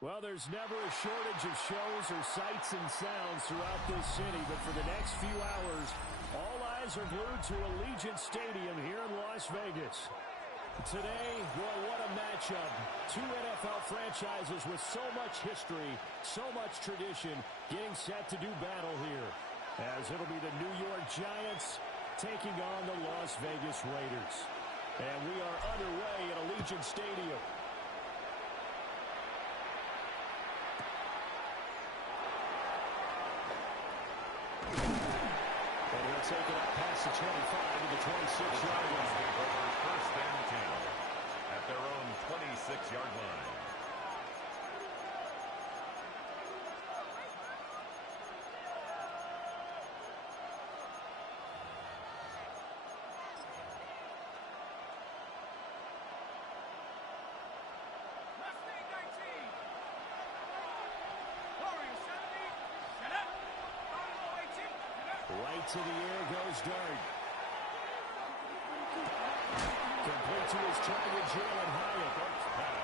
Well, there's never a shortage of shows or sights and sounds throughout this city, but for the next few hours, all eyes are glued to Allegiant Stadium here in Las Vegas. Today, well, what a matchup. Two NFL franchises with so much history, so much tradition, getting set to do battle here. As it'll be the New York Giants taking on the Las Vegas Raiders. And we are underway at Allegiant Stadium. And he'll take it up past the 25 to the 26-yard line. First and 10 at their own 26-yard line. Right to the air goes Dart. Complete to his target, Jalen Hyatt.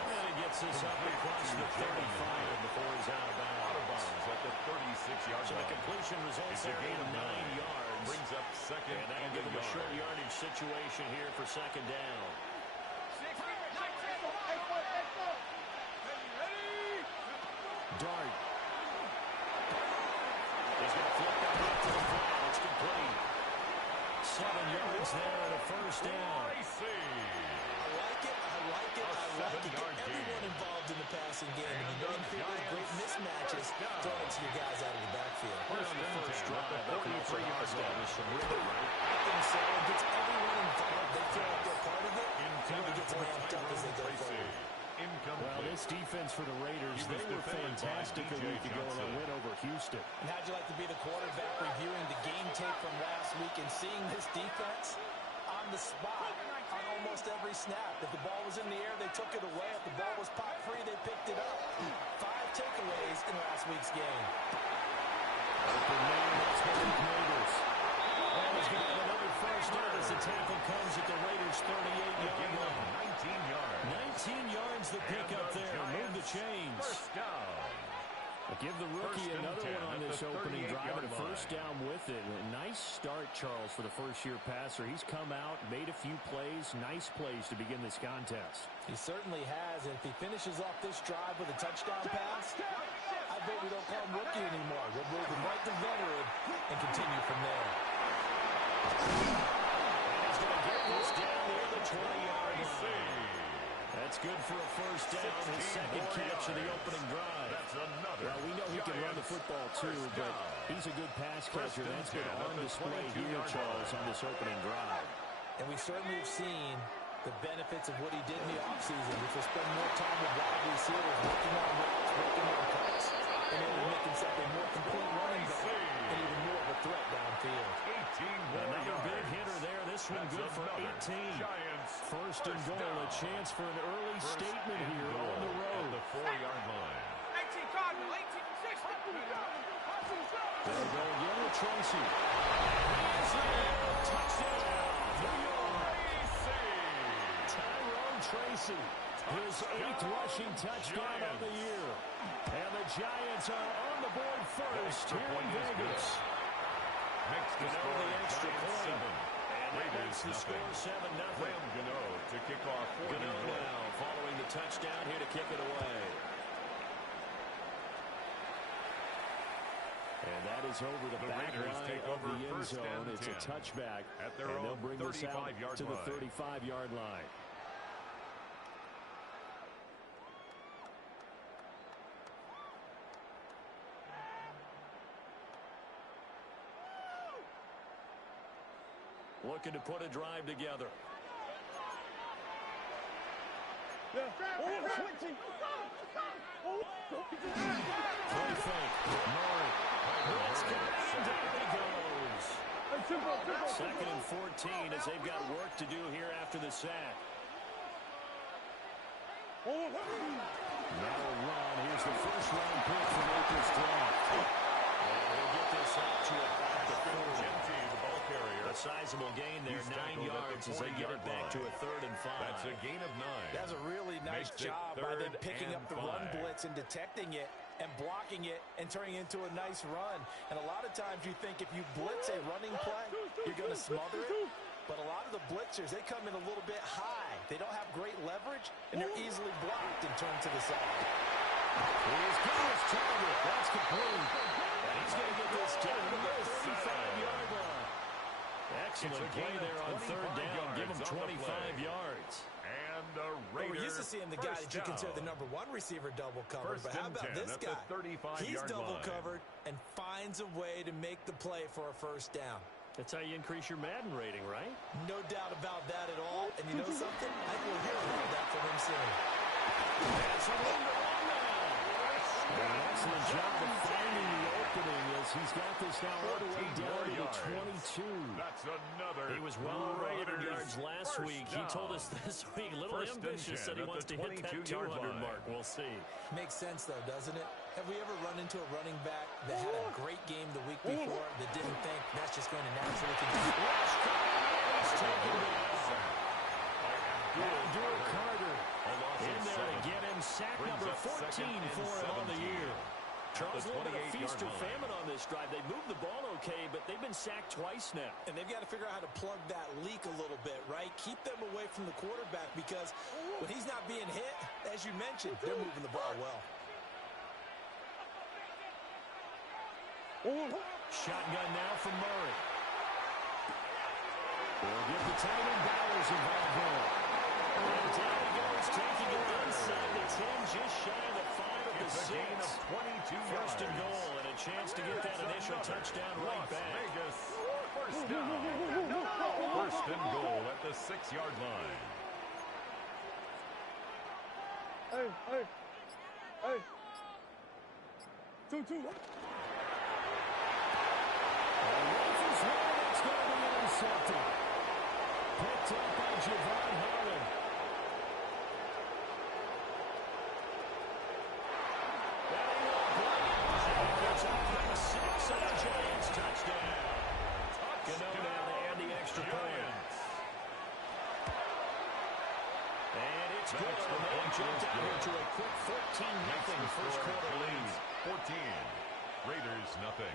And he gets this up across the 35 before he's out of bounds. At the 36-yard line. So the completion results there in 9 yards. Brings up second and that'll give him a short yardage situation here for second down. Dart. He's going to flip that back to the flat. It's complete. 7 yards there and a first down. I like it. Get everyone involved in the passing game. And you don't create those great mismatches. Throw it to your guys out of the backfield. On the first drive, the 43-yard line is from Ritter, right? I think so. It gets everyone involved. They feel like they're part of it. And it gets ramped up as they go forward. Well, this defense for the Raiders, they were fantastic a week ago in a win over Houston. And how'd you like to be the quarterback reviewing the game tape from last week and seeing this defense on the spot on almost every snap? If the ball was in the air, they took it away. If the ball was pop free, they picked it up. 5 takeaways in last week's game. Open man, that's Malik Neighbors. And he's going to have another first down as the tackle comes at the Raiders' 38-yard line. 19 yards. 19 yards the pick up there. Move the chains. First down. Give the rookie another one on this opening drive and a first down with it. A nice start, Charles, for the first-year passer. He's come out, made a few plays, nice plays to begin this contest. He certainly has, and if he finishes off this drive with a touchdown pass, I bet we don't call him rookie anymore. We'll move him right to veteran and continue from there. And he's going to get this down near the 20-yard line. That's good for a first down, his second catch of the opening drive. Well, we know he can run the football too, but he's a good pass catcher. That's been on display here, Charles, on this opening drive. And we certainly have seen the benefits of what he did in the offseason, which was spend more time with wide receivers, working on routes, working on cuts, and then make himself a more complete running back and even more of a threat downfield. Another big hitter there. This one good for 18. First and goal, a chance for an early statement here on the road. The 4-yard line. 18 Cardinal, 18 6. There we go again with Tracy. Touchdown, New York. Tyrone Tracy, his 8th rushing touchdown of the year. And the Giants are on the board first here in Vegas. The extra point. And that makes the score 7-0. To kick off for Gano now following the touchdown here to kick it away. And that is over the back line of the end zone. It's a touchback. And they'll bring this out to the 35-yard line. Looking to put a drive together. Play fake. Murray. Let's go. Down he goes. Second and 14 as they've got work to do here after the sack. Now a run. Here's the first round pick from April's draft. And he'll get this out to about the 40. The ball carrier. The size sizable gain there, He's 9 yards as they get it back to a 3rd and 5. That's a gain of 9. That's a really nice job by them picking up the run blitz and detecting it and blocking it and turning it into a nice run. And a lot of times you think if you blitz a running play, you're going to smother it. But a lot of the blitzers, they come in a little bit high. They don't have great leverage, and they're easily blocked and turned to the side. He's got his target. That's complete. And he's going to get this down to the 35-yard line. Excellent play there on 3rd down. Give him 25 yards. And the Raiders. We're used to seeing the guy that you consider the number 1 receiver double covered. But how about this guy? He's double covered and finds a way to make the play for a 1st down. That's how you increase your Madden rating, right? No doubt about that at all. And you know something? I think we'll hear about that from him soon. That's a win to run now. An excellent job of finding the opening as he's got this now all the way down to 22. That's another. He was well over 800 yards last week. He told us this week, a little ambitious, said he wants to hit that 200 mark. We'll see. Makes sense, though, doesn't it? Have we ever run into a running back that had a great game the week before that didn't think that's just going to naturally continue? Abdul Carter in there to get him sack number 14 for him on the year. Charles, a little bit of feast or famine on this drive. They moved the ball okay, but they've been sacked twice now. And they've got to figure out how to plug that leak a little bit, right? Keep them away from the quarterback because when he's not being hit, as you mentioned, they're moving the ball well. Shotgun now from Murray. They'll get the tight end Bowers involved there. And down he goes, taking it inside the 10, just shy of the 5 of the 6. Gain of 22 yards. 1st and goal, and a chance to get that initial touchdown right back. Vegas, 1st down. 1st and goal at the 6-yard line. Hey. 2-2. Rifles one, it's going to be intercepted. Picked up by Javon Holland. That ain't no block. It's off like 6 and a Giants touchdown. Gano down to add the extra point. And it's good. And they jumped out here to a quick 14-0 first quarter lead. 14. Raiders nothing.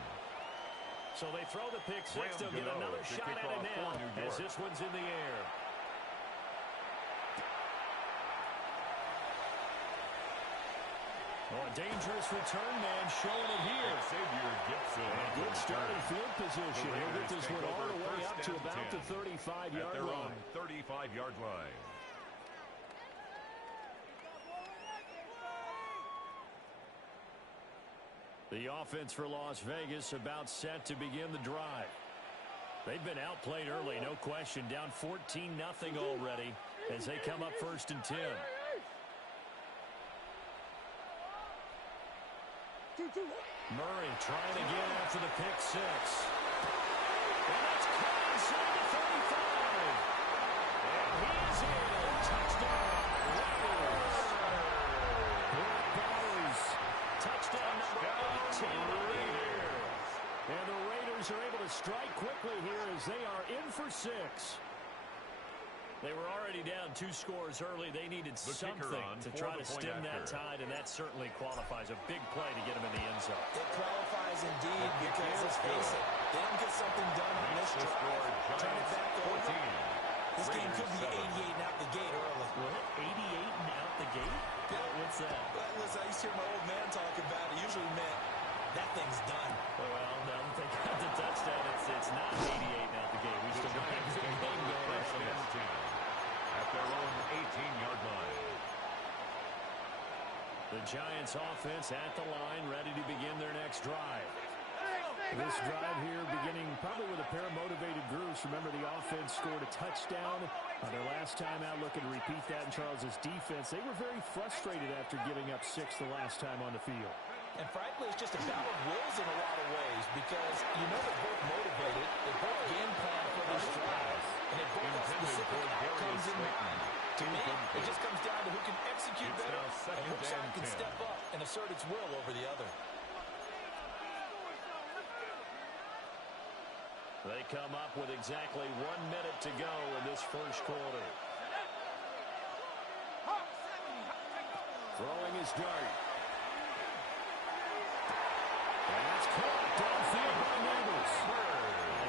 So they throw the pick six. They'll get another shot at it now as this one's in the air. Oh, a dangerous return man showing it here. Xavier Gibson. And a good starting field position. He'll get this one all the way up to about the 35-yard line. 35-yard line. The offense for Las Vegas about set to begin the drive. They've been outplayed early, no question. Down 14-0 already as they come up 1st and 10. Murray trying again after the pick six. And that's caught inside the 35. And he's in. Touchdown. Raiders. Brock Bowers. Touchdown number 18 of the year. And the Raiders are able to strike quickly here as they are in for 6. They were already down 2 scores early. They needed something to try to stem that tide, and that certainly qualifies. A big play to get them in the end zone. It qualifies indeed because, let's face it, they don't get something done on this drive. Turn it back over. This game could be 88 and out the gate early. What? 88 and out the gate? What's that? Well, listen, I used to hear my old man talk about it. Usually meant that thing's done. Well, now that they got the touchdown, it's not 88 and out the gate. We still got a good game going on. At their own 18-yard line. The Giants offense at the line, ready to begin their next drive. This drive here beginning probably with a pair of motivated groups. Remember, the offense scored a touchdown on their last time out. Looking to repeat that in Charles's defense. They were very frustrated after giving up 6 the last time on the field. And frankly, it's just a battle of wills in a lot of ways because you know they're both motivated. They both game plan for this drive. And they both have specific outcomes in mind. To me, it just comes down to who can execute better and which side can step up and assert its will over the other. They come up with exactly 1 minute to go in this first quarter. Throwing his dart. And that's caught downfield by Neighbors.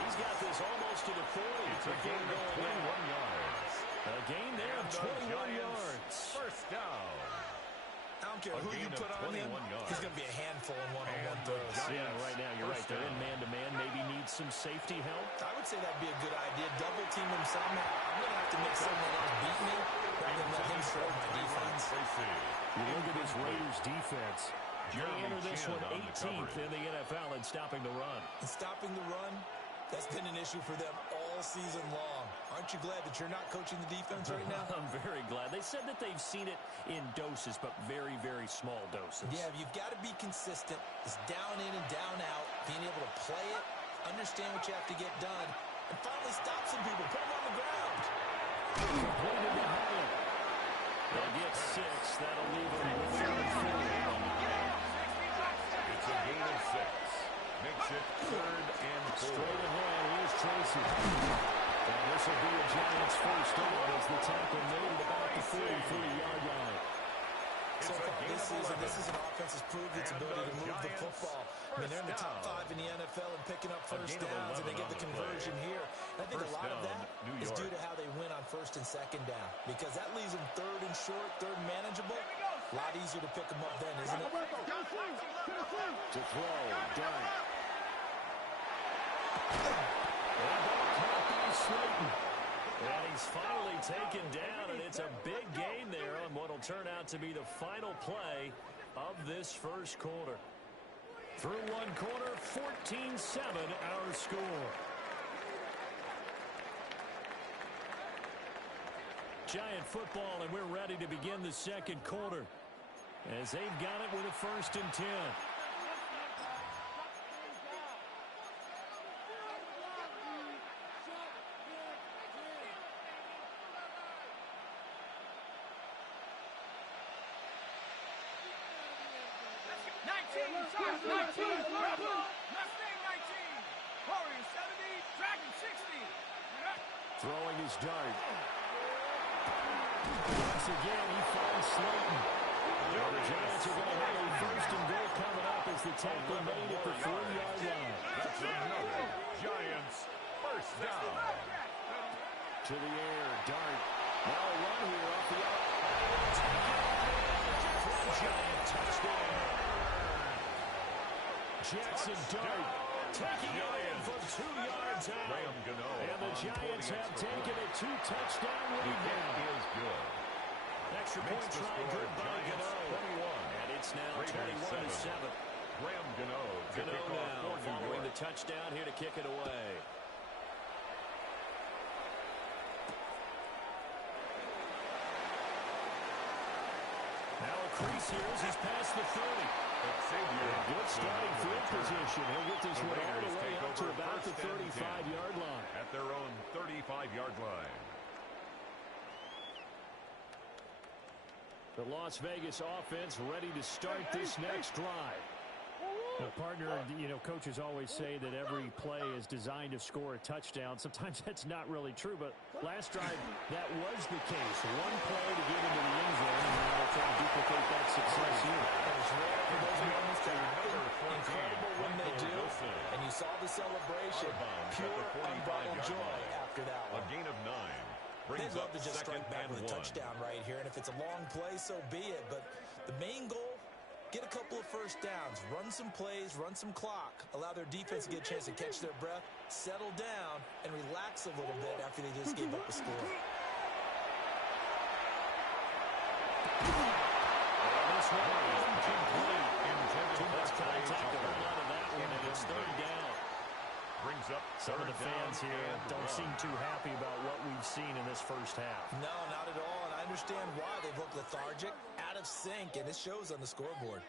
He's got this almost to the 40. It's a gain of 21 yards. A gain there of 21 yards. First down. I don't care who you put on him. He's going to be a handful in one-on-one throws. Yeah, right now you're right. They're in man-to-man. Maybe need some safety help. I would say that'd be a good idea. Double team him somehow. I'm going to have to make someone else beat me rather than let him throw my defense. You look at this Raiders defense. They enter this one 18th in the NFL in stopping the run. And stopping the run, that's been an issue for them all season long. Aren't you glad that you're not coaching the defense right now? I'm very glad. They said that they've seen it in doses, but very, very small doses. Yeah, you've got to be consistent. It's down in and down out, being able to play it, understand what you have to get done, and finally stop some people, put them on the ground. Completed to Howard. They'll get 6. That'll leave them with 3 and 4. It's a gain of 6. Makes it 3rd and 4. Straight ahead, here's Tracy. And this will be a Giants first down as the tackle made about the 40-yard line. So far this season, this is an offense that's proved its ability to move the football. I mean, they're in the top 5 in the NFL and picking up first downs, and they get the conversion here. And I think a lot of that is due to how they win on first and second down, because that leaves them 3rd and short, 3rd and manageable. A lot easier to pick them up then, isn't it? To throw, Dart. And he's finally taken down, and it's a big gain there on what will turn out to be the final play of this first quarter. Through one quarter, 14-7 our score. Giant football, and we're ready to begin the second quarter as they've got it with a 1st and 10. Throwing his dart. Once again, he finds Slayton. The Giants are going to have a 1st and goal coming up as the tackle made at the 4-yard line. That's another Giants first down. To the air, Dart. Now a run here off the out. Giant touchdown. Jackson Dart taking it in from 2 yards out. And the Giants have taken a 2-touchdown lead now. Is good. Extra point try good by Gano. 21. And it's now 21-7. Graham Gano now following the touchdown here to kick it away. Now a crease here as he's past the 30. Good starting field position. He'll get this one all the way up to about the 35-yard line. At their own 35-yard line. The Las Vegas offense ready to start this next drive. Partner, coaches always say that every play is designed to score a touchdown. Sometimes that's not really true, but last drive, that was the case. One play to get into the end zone, and now they're trying to duplicate that success here. It's rare for those moments to happen. Incredible when they do, and you saw the celebration. Pure, unbridled joy after that one. A gain of 9. They'd love to just strike back with a touchdown right here, and if it's a long play, so be it. But the main goal, get a couple of first downs, run some plays, run some clock, allow their defense to get a chance to catch their breath, settle down, and relax a little bit after they just gave up a score. This one is incomplete. Too much contact to hold on to that one, and it's 3rd down. Brings up some of the fans here don't seem too happy about what we've seen in this first half. No, not at all, and I understand why. They've looked lethargic, out of sync, and it shows on the scoreboard.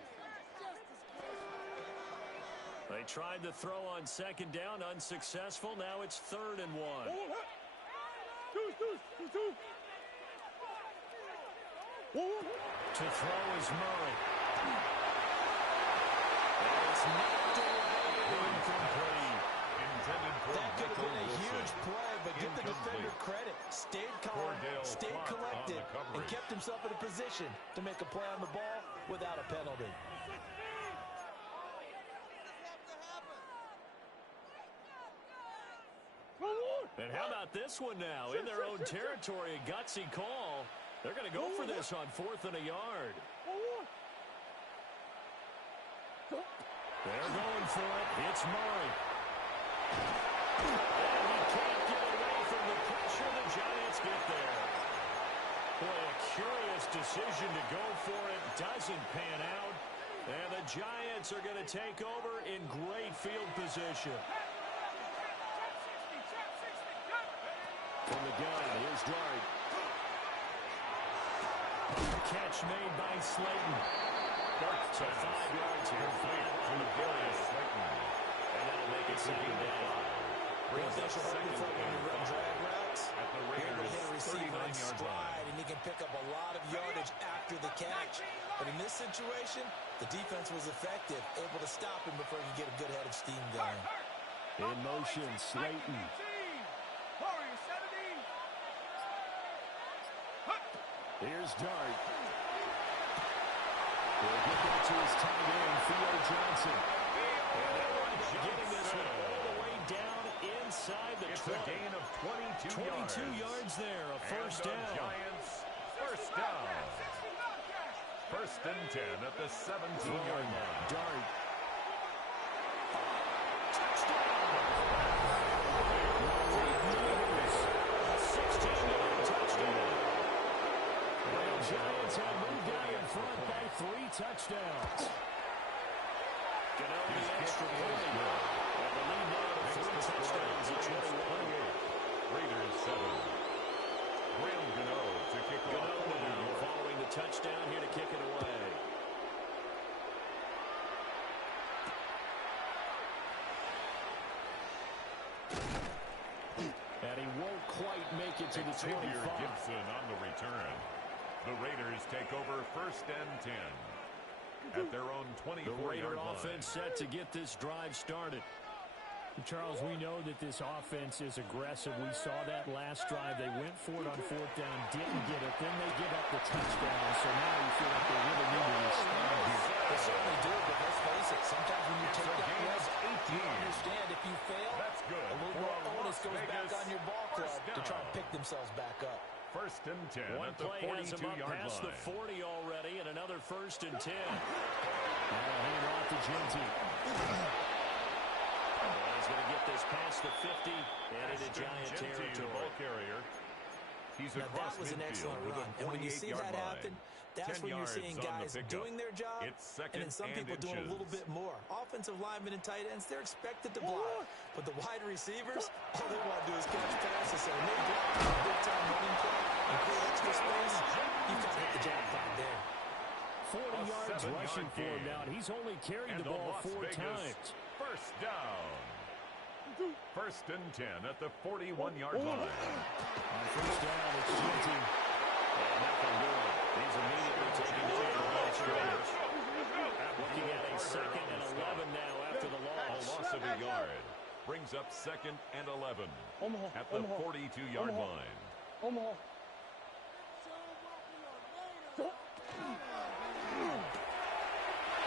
They tried the throw on 2nd down, unsuccessful. Now it's 3rd and 1. To throw is Murray. And it's knocked away. Incomplete. Intended for that could have possession to make a play on the ball without a penalty. And how about this one now? In their own territory, a gutsy call. They're going to go for this on 4th and a yard. They're going for it. It's Murray. And he can't get away from the pressure. The Giants get there. Boy, a curious decision to go for it. Doesn't pan out. And the Giants are going to take over in great field position. From the gun, here's Dart. Catch made by Slayton. So 5 yards here. From the billion, Slayton. And that'll make it 2nd down. Real special holding for when you run drag routes. At the Raiders' Hit a receiver in 39-yard stride, line. and he can pick up a lot of yardage after the catch. But in this situation, the defense was effective, able to stop him before he could get a good head of steam going. In motion, Slayton. Here's Dart. He'll get that to his tight end, Theo Johnson. And getting this one all the way down inside the 20. It's a gain of 22 yards there, a first down. Giants, first down. 1st and 10 at the 17-yard line. Dart. Giants have moved out in front by 3 touchdowns. Get out the extra point. And the lead now to 3 touchdowns at 21. Raiders 7. Graham Gano to kick off. Following the touchdown here to kick it away. And he won't quite make it to the 25. Gibson on the return. The Raiders take over 1st and 10 at their own 24-yard line. The Raider offense set to get this drive started. Charles, we know that this offense is aggressive. We saw that last drive. They went for it on 4th down, didn't get it. Then they give up the touchdown. So now you feel like they really need to respond here. They certainly do, but let's face it. Sometimes when you take that risk, you understand if you fail, that's good. A little more onus goes back on your ball club to try and pick themselves back up. 1st and 10 One at the play has him up 42-yard past line. the 40 already, and another 1st and 10. Hand off to Genty. He's going to get this past the 50 and into Giant territory. Ball carrier. He's Now, that was an excellent run. And when you see that happen, that's when you're seeing guys doing their job, and then some people doing a little bit more. Offensive linemen and tight ends, they're expected to block. But the wide receivers, all they want to do is catch passes. So when they block a big-time running play and create extra space, you've got to hit the jackpot there. 40 yards rushing for him now, and he's only carried the ball 4 times. First down. 1st and 10 at the 41-yard line. On 1st down, it's Genty. And nothing doing. He's immediately taking the line scrimmage. Looking at a 2nd and 11 now after the loss. A loss of a yard. Brings up 2nd and 11 at the 42-yard line.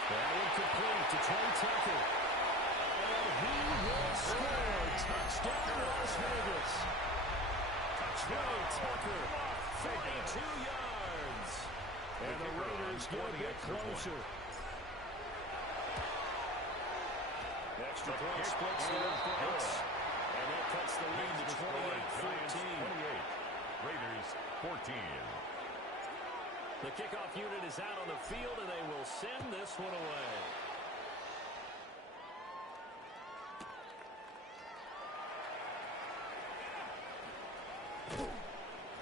That incomplete to Trey Tucker. And he will score. Touchdown, Las Vegas. Trey Tucker, 42 yards. And the Raiders get a bit closer. Extra point splits the points. And that cuts the lead to 28-14. Raiders 14. The kickoff unit is out on the field, and they will send this one away.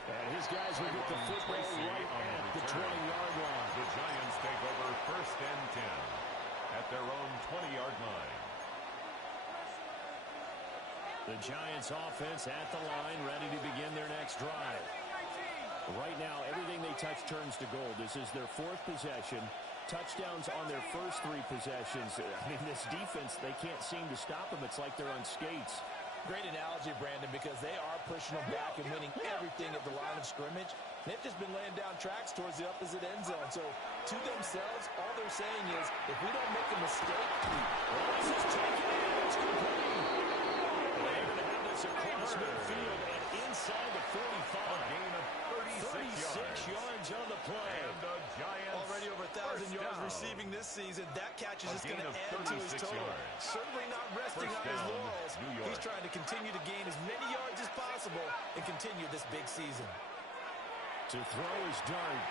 And his guys will get the football right at the 20-yard line. The Giants take over 1st and 10 at their own 20-yard line. The Giants offense at the line, ready to begin their next drive. Right now, everything they touch turns to gold. This is their 4th possession. Touchdowns on their first 3 possessions. I mean, this defense, they can't seem to stop them. It's like they're on skates. Great analogy, Brandon, because they are pushing them back and winning everything at the line of scrimmage. They've just been laying down tracks towards the opposite end zone. So to themselves, all they're saying is, if we don't make a mistake, this is taken in. It's complete. They're going to have this across midfield and inside the 45. A gain of 36 yards on the play. And the Giants already over 1,000 yards down. receiving this season. That catch is just gain going to of add to his 36 total. yards. Certainly not resting First on his down, laurels. New York. He's trying to continue to gain as many yards as possible and continue this big season. To throw his dart.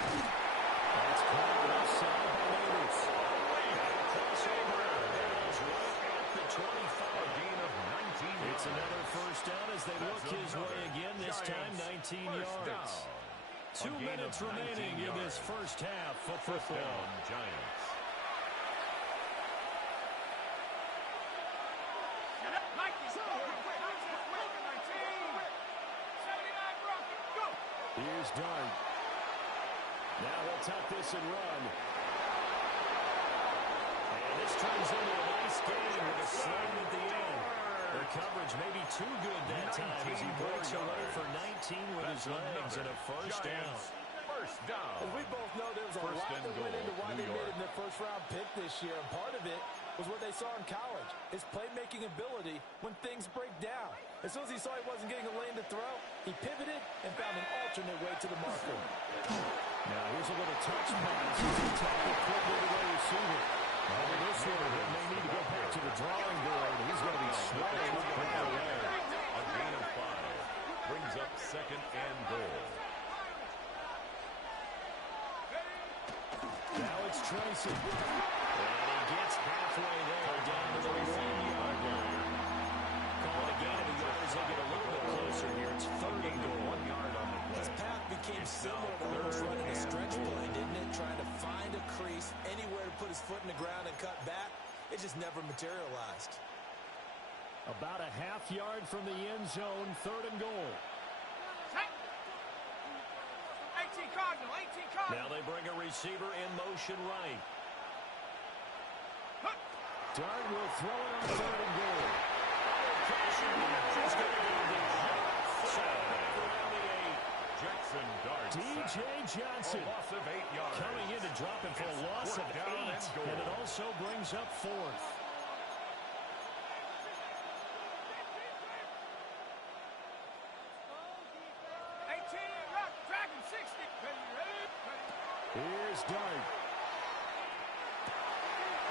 That's caught outside by Raiders. Crossover. It's right at the 25. A gain of 19 yards. It's another first down as they look his way again. This time 19 yards. 2 minutes remaining in this first half of football. Down, Giants. Here's Dart. Now he'll tuck this and run. And this turns into a nice game with a slam at the end. Their coverage may be too good that time as he breaks away for 19 with his legs and a first down. First down. As we both know, there was a lot that went into why they made it in their first-round pick this year, and part of it was what they saw in college, his playmaking ability when things break down. As soon as he saw he wasn't getting a lane to throw, he pivoted and found an alternate way to the marker. Now here's a little touch pass. He's going to tackle quickly to the receiver. Over this one, he may need to go back to the drawing board. He's going to be swallowed right away. A gain of 5 brings up second and goal. Now it's Tracy. And he gets halfway there down to the 1-yard line. Call it a gain of a yard as they get a little bit closer here. It's third and goal. 1 yard on the play. His path became similar to almost running a stretch play, didn't it? Trying to find a crease, anywhere to put his foot in the ground and cut back. It just never materialized. About a half yard from the end zone, third and goal. 18 Cardinal, 18 Cardinal. Now they bring a receiver in motion right. Dart will throw it on third and goal. He's going to go around the 8. Jackson Dart. D.J. Johnson. A loss of 8 yards. Coming in to drop it for a loss of 8. And it also brings up fourth. Here's Dart.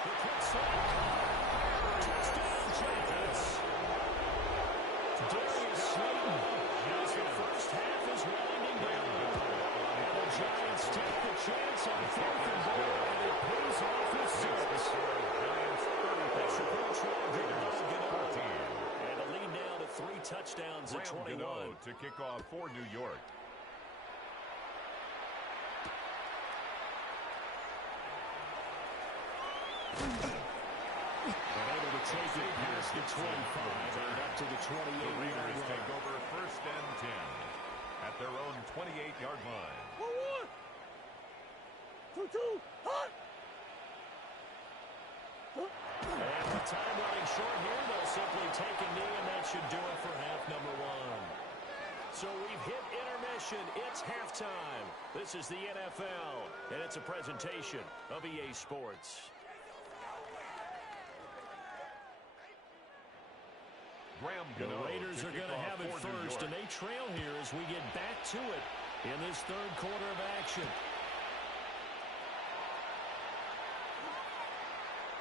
The quick stop. Touchdown, Giants. Darius Slayton. As the first half is winding down. And the Giants take the chance on fourth and goal. And it pays off with 6. Extra point try here. And a lead now to 3 touchdowns at 21. To kick off for New York. Able to take it past the 25 and up to the 28-yard line. Take over first and 10 at their own 28-yard line. 2-2, hot! And with time running short here, they'll simply take a knee, and that should do it for half number 1. So we've hit intermission. It's halftime. This is the NFL, and it's a presentation of EA Sports. The Raiders are going to have it first, and they trail here as we get back to it in this third quarter of action.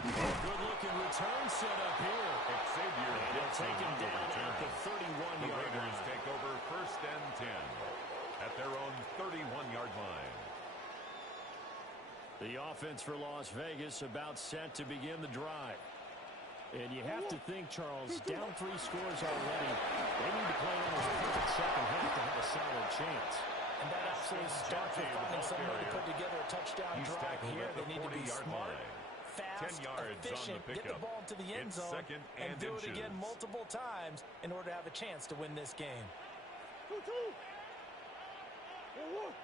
Good-looking return set up here. Xavier and they'll take him down at the 31-yard line. The Raiders take over first and 10 at their own 31-yard line. The offense for Las Vegas about set to begin the drive. And you have to think, Charles, down 3 scores already. They need to play almost perfect second half to have a solid chance. And that absolutely starts with finding some way to put together a touchdown drive here. They need to be smart, fast, efficient, get the ball to the end zone, and do it again multiple times in order to have a chance to win this game. 2-2. 1-1.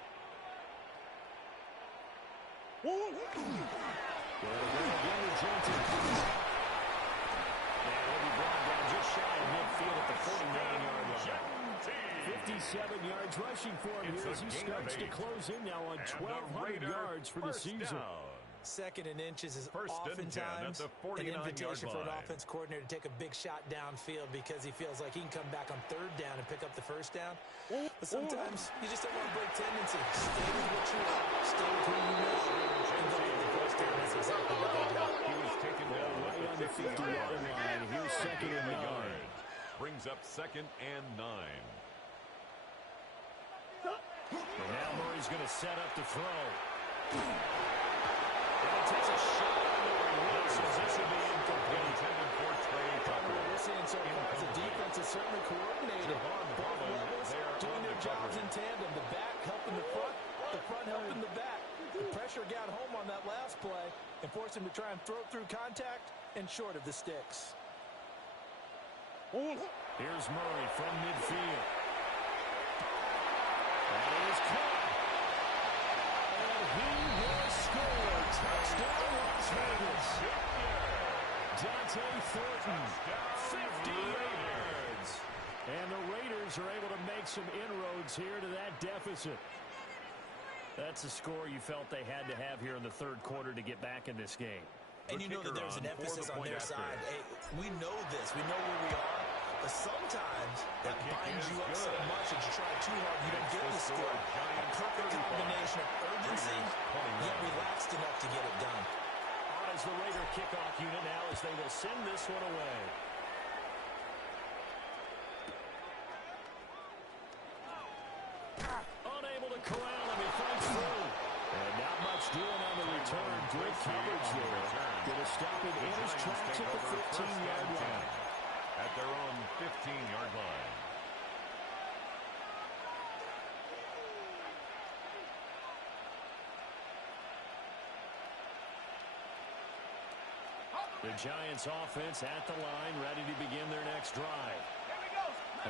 Again with Johnson. And he'll be brought down 57 yards rushing for him here as he starts to close in now on 1,200 yards for the season. Second and inches is First oftentimes an invitation for an offense coordinator to take a big shot downfield because he feels like he can come back on third down and pick up the first down. But sometimes you just don't want to break tendency. Stay with what you are. Stay with who you know. And go get the first down. That's exactly what they do. He was taken down right on the 50-yard line. Here's second and 9. Brings up 2nd and 9. And now Murray's going to set up to throw. Takes a shot on the this would be incomplete. Intended for Trey Tucker. What we're seeing so far is the defense is certainly coordinated. Both levels doing their jobs in tandem. The back helping the front helping the back. The pressure got home on that last play and forced him to try and throw through contact and short of the sticks. Here's Murray from midfield. That is caught. And he will score. Touchdown, Las Vegas. Dante Thornton, 50 yards. And the Raiders are able to make some inroads here to that deficit. That's a score you felt they had to have here in the third quarter to get back in this game. And you know that there's an emphasis on their side. Hey, we know this. We know where we are. But sometimes that binds you up so much that you try too hard, you don't get the score. A perfect combination of urgency, yet relaxed enough to get it done. On is the Raider kickoff unit now as they will send this one away. Unable to corral him, he fights through. And not much doing on the return. Good coverage there. Going to stop it in his tracks at the 15-yard line. At their own 15-yard line. The Giants offense at the line, ready to begin their next drive.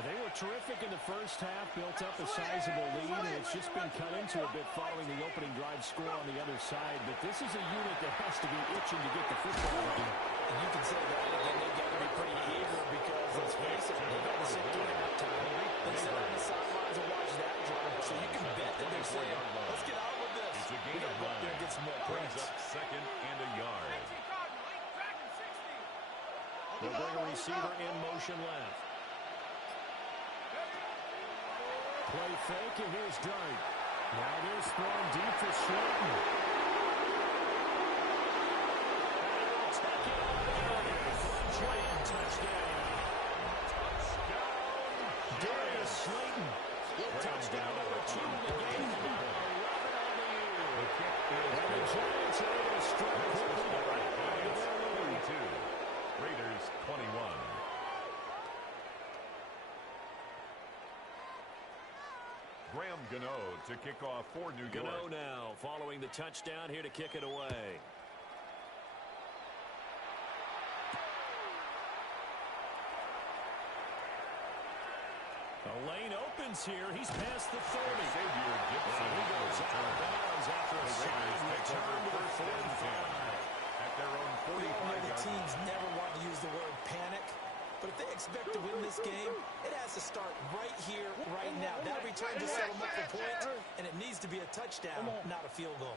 They were terrific in the first half, built up a sizable lead, and it's just been cut into a bit following the opening drive score on the other side. But this is a unit that has to be itching to get the football again. And you can say that again, they've got to be pretty eager because, let's face it, they've got to sit through halftime. They sit on the sidelines and watch that drive. So you can bet that they're saying, let's get out with this. We got to go up there and get some more Brings points. up 2nd and a yard. They'll bring a receiver in motion left. Play fake, and here's Dart. Now it is thrown deep for Slayton. Touchdown. Darius Slayton. Touchdown number 2 in the game. 11 on the year. And the Giants are able to strike quickly to right back to their lead. 32. Raiders 21. Graham Gano to kick off for New York. Gano now following the touchdown here to kick it away. The lane opens here. He's past the 30. Xavier Gibson. He goes out of bounds after a side return to the 45. At their own 45. The teams never want to use the word panic. But if they expect to win this game, it has to start right here, right now. That return just set them up for points, and it needs to be a touchdown, not a field goal.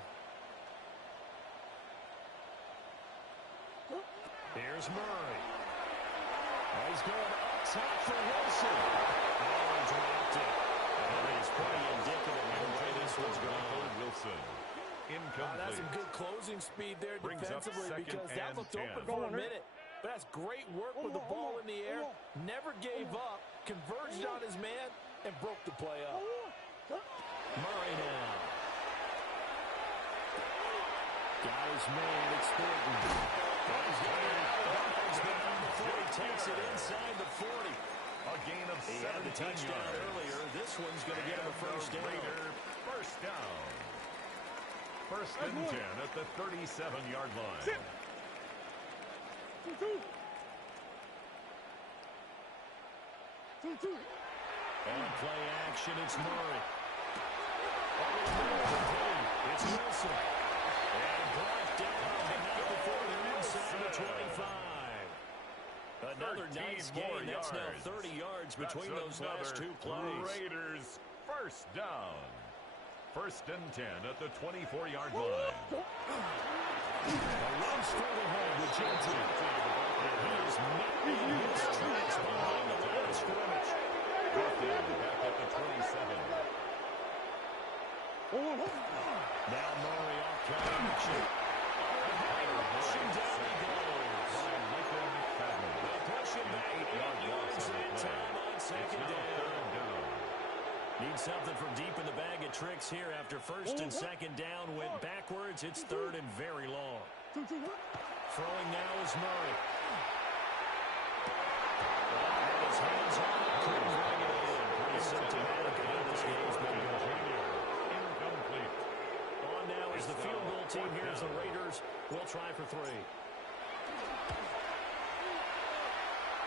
Here's Murray. He's going up top for Wilson. Oh, dropped it. And it's pretty indicative of the way this one's going. Wilson. Incomplete. That's some good closing speed there defensively because that looked open for a minute. But that's great work with the ball in the air. Never gave up, converged on his man, and broke the play up. Murray now. Got his man. It's Thornton. Takes it inside the 40. A gain of 17 He had the touchdown earlier. This one's going to get him a first down. First down. First and 10 at the 37-yard line. On play action, it's Murray. It's Wilson. And brought down, but not before they're inside the 25. A another nice gain. That's now 30 yards between those last two plays. Raiders first down. First and 10 at the 24-yard line. A run straight ahead with Jensen. And he is making his tracks behind the line of scrimmage. Back at the 27. Now Murray off play action. Pushing down he goes. They'll push him back 8 yards in time on second down. Need something from deep in the bag of tricks here after first and second down went backwards. It's third and very long. Throwing now is Murray. His hands on it. Couldn't bring it in. Pretty symptomatic of how this game's been going. Incomplete. On now is the field goal team. Here's the Raiders. We'll try for three.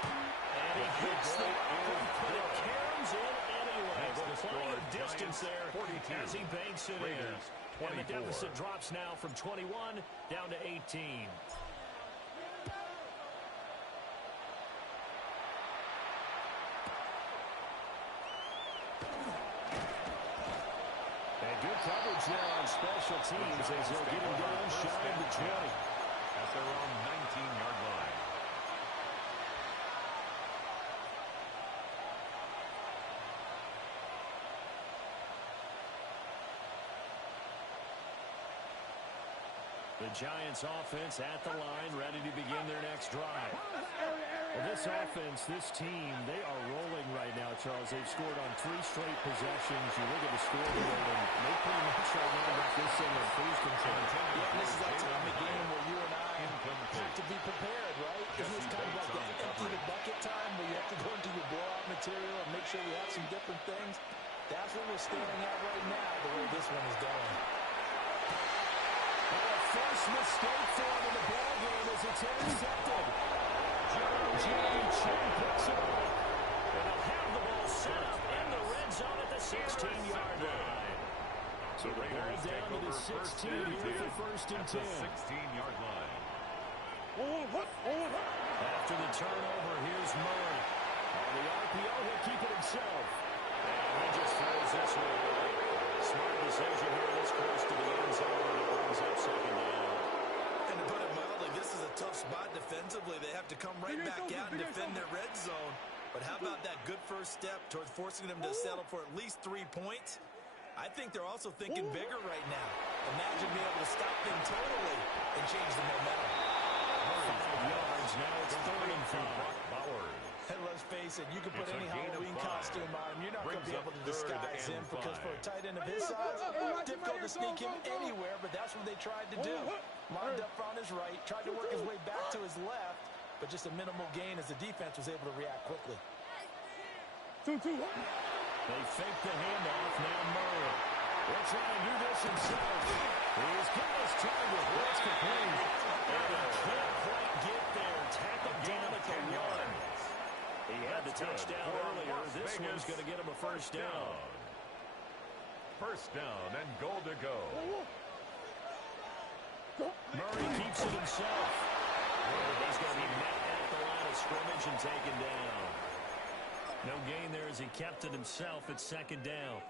And he hits the upper, but it caroms in anyway. Plenty of distance there as he banks it in. And the deficit drops now from 21 down to 18. And good coverage there on special teams as they'll get him down shy of the 20. At their own 19-yard line. The Giants offense at the line, ready to begin their next drive. Well, this offense, this team, they are rolling right now, Charles. They've scored on 3 straight possessions. You look at the scoreboard, and they pretty much right now got this thing in cruise control. Yeah, this is that time of game where you and I have to be prepared, right? This is kind of like that empty the bucket time where you have to go into your blowout material and make sure you have some different things. That's what we're staring at right now, the way this one is going. And a first mistake for him in the ballgame as it's intercepted. Jerome Chen picks it up. And they'll have the ball set up in the red zone at the 16-yard line. So the ball down to the 16 here for first and 10. 16-yard line. After the turnover, here's Murray. On the RPO, he'll keep it himself. And he just throws this one away. Smart decision here this close to the end zone, and it brings up second down. And to put it mildly, this is a tough spot defensively. They have to come right back out and defend their red zone. But how about that good first step towards forcing them to settle for at least 3 points? I think they're also thinking bigger right now. Imagine being able to stop them totally and change the momentum. 5 yards, now it's third and 5. And let's face it, you can put any Halloween costume on him. You're not going to be able to disguise him because for a tight end of his size, difficult to sneak him anywhere, but that's what they tried to do. Lined up on his right, tried to work his way back to his left, but just a minimal gain as the defense was able to react quickly. They fake the handoff, now Murray. They'll try and do this himself. He's got his target. That's complete. And he can't quite get there. Tackled down at the 1. He had the touchdown earlier. This one's going to get him a first down. First down and goal to go. Murray keeps it himself. He's going to be met at the line of scrimmage and taken down. No gain there as he kept it himself at second down.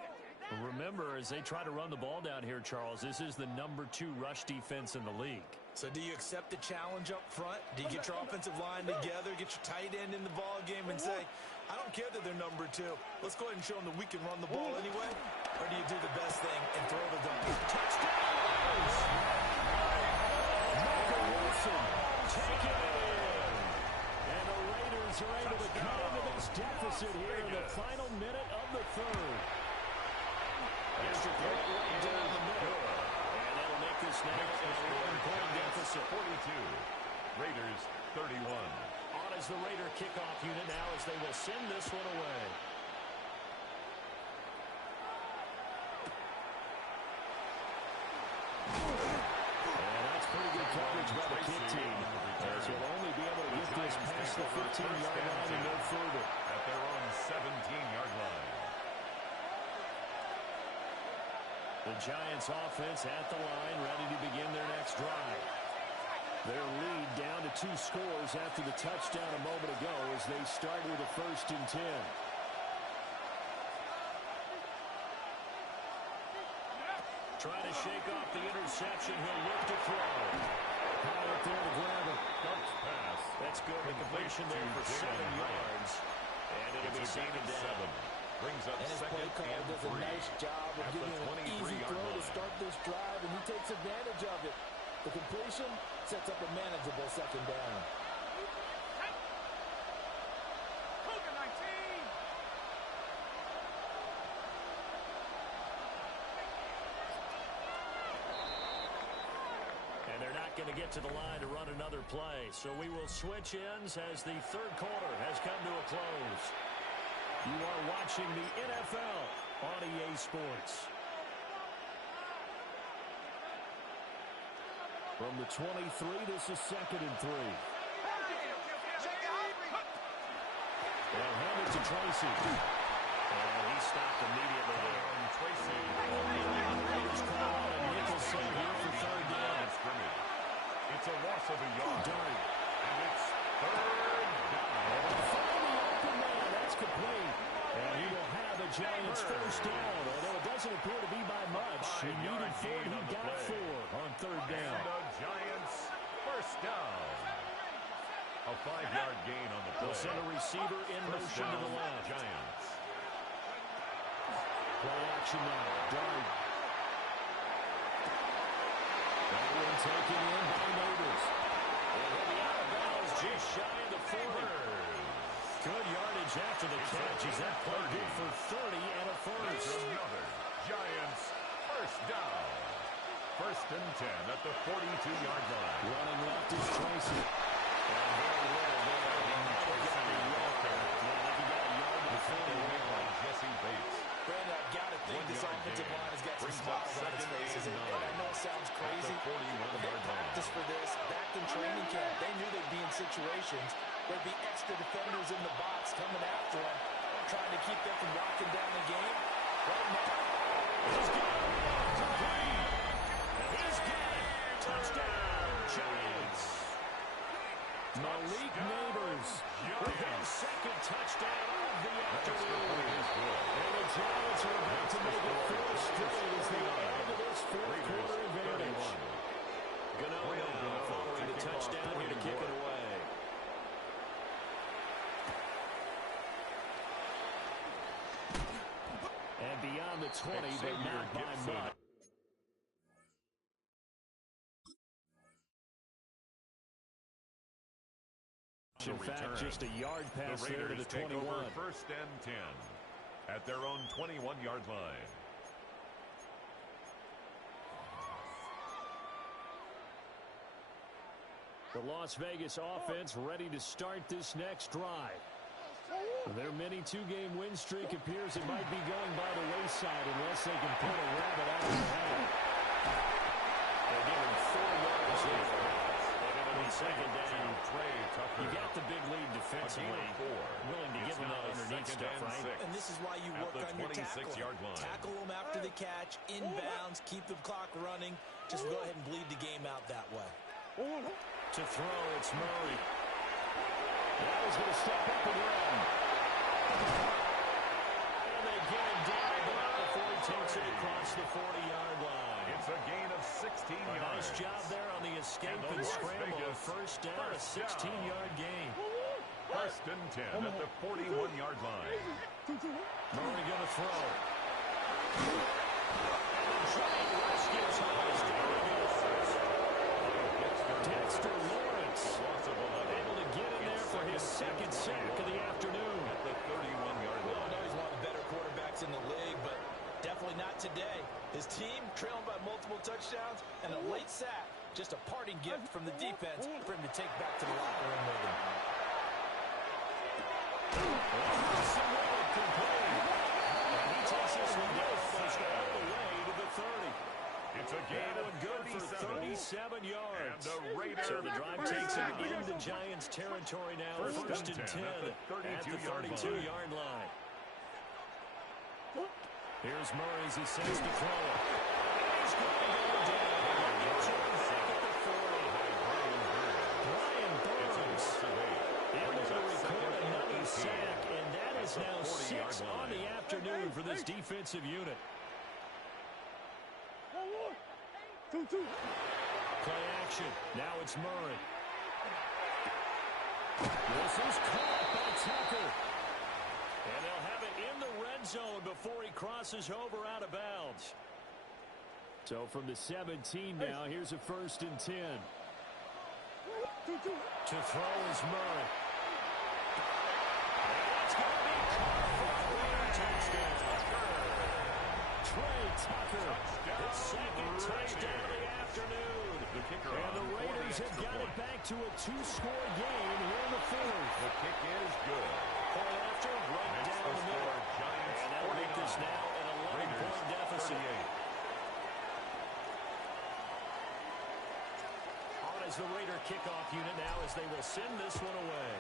Remember, as they try to run the ball down here, Charles, this is the number 2 rush defense in the league. So do you accept the challenge up front? Do you get your offensive line together, get your tight end in the ball game and say, I don't care that they're number 2. Let's go ahead and show them that we can run the ball anyway? Or do you do the best thing and throw the dunk? Touchdown! Michael Wilson taking it in. And the Raiders are able to cut into this deficit here in the final minute of the third. Extra point right down the middle. And that'll make this now a 1-point deficit. 42. Raiders 31. On as the Raider kickoff unit now as they will send this one away. And that's pretty good coverage by the kick team. As will only be able to get this past the 15-yard line and no further. At their own 17-yard line. The Giants offense at the line, ready to begin their next drive. Their lead down to 2 scores after the touchdown a moment ago as they start with a 1st and 10. Trying to shake off the interception. He'll look to throw. High up there to grab it. Pass. That's good. The completion there for 7 yards. And it'll be 2nd down. Brings up and his play caller does a nice job of giving him an easy throw to start this drive, and he takes advantage of it. The completion sets up a manageable 2nd down. And they're not going to get to the line to run another play, so we will switch ends as the 3rd quarter has come to a close. You are watching the NFL on EA Sports. From the 23, this is 2nd and 3. They'll hand it to Tracy. And he stopped immediately there. Tracy. Raiders call out a nickel set here for 3rd down. It's a loss of a yard. Dart. And it's 3rd down. That's complete. And he will have a Giants 1st down, although it doesn't appear to be by much. He needed 4, he got 4 on 3rd down. And the Giants 1st down. A 5-yard gain on the play. They'll send a receiver in motion to the left. Giants. Play action now. Dart. That one taken in by Neighbors. And he'll be out of bounds just shy of the 40. Good yardage after the catch. Is that play good for 30 and a 1st? Another Giants 1st down. 1st and 10 at the 42-yard line. Running left is Tracy. And very little there. He got a yard. He got a yard to the 40 by Jesse Bates. Brandon, I've got to think this offensive line has got some smiles on its faces. And I know it sounds crazy, but they practiced for this back in training camp. They knew they'd be in situations where there'd be extra defenders in the box coming after them, trying to keep them from locking down the game. Right now, he's got it. He's got it. Touchdown, Giants. Malik Neighbors with his 2nd touchdown of the afternoon. And the Giants are about to make it 4 straight as they add to this 4th quarter advantage. Gano now following the touchdown here to kick it away. And beyond the 20, but not by much. In fact, just a yard pass there to the 21. 1st and 10 at their own 21-yard line. The Las Vegas offense ready to start this next drive. Their mini 2-game win streak appears it might be going by the wayside unless they can put a rabbit out of the hat. They're giving 4 yards here. It'll be 2nd down. You got the big lead defensively. Willing to give them that underneath stuff, right? And this is why you work on your tackle. Tackle them after the catch, inbounds, keep the clock running. Just go ahead and bleed the game out that way. To throw, it's Murray. That was going to step up and run. And they get him down, but not before he takes it across the 40-yard line. It's a gain of 16 yards. Nice job there on the escape and scramble. 1st down, a 16-yard gain. 1st and 10 at the 41-yard line. Murray going to throw. And the Giant rescues Hollis. Dexter Lawrence able to get in there for his 2nd sack of the afternoon. At the 31-yard line. I know he's one of the better quarterbacks in the league, but definitely not today. His team trailing by multiple touchdowns and a late sack. Just a parting gift from the defense for him to take back to the locker room with him. And he takes this one almost all the way to the 30. It's a gain of good for 37 yards. So the drive takes him into Giants territory now. 1st and 10 at the 32-yard line. Here's Murray as he sends the throw. He's going to go down. Gets it back at the 40. It's now 6 on the afternoon for this defensive unit. Play action. Now it's Murray. This is caught by Tucker. And they'll have it in the red zone before he crosses over out of bounds. So from the 17 now, here's a 1st and 10. To throw is Murray. And it's going to be caught for a Raider touchdown. Trey Tucker, his second touchdown of the afternoon. And the Raiders have got it back to a 2-score game here in the 4th. The kick is good. Point after, right down the middle. And that'll make this now an 11-point deficit. On as the Raider kickoff unit now as they will send this one away.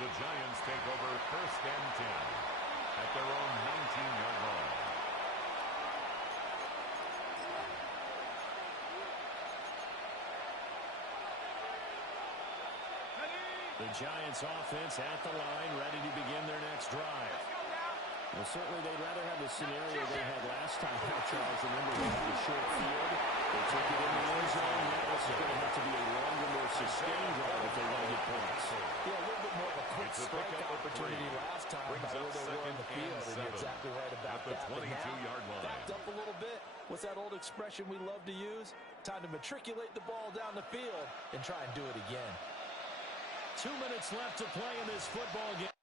The Giants take over 1st and 10 at their own 19-yard line. The Giants offense at the line, ready to begin their next drive. Well, certainly they'd rather have the scenario they had last time out, Charles. Remember, they had a short field. They took it in the end zone. Now this is going to have to be a longer, more sustained drive if they want to get points. Yeah, a little bit more of a quick strike opportunity last time by where they were in the field. And you're exactly right about at the 22-yard line. Backed up a little bit. What's that old expression we love to use? Time to matriculate the ball down the field and try and do it again. 2 minutes left to play in this football game.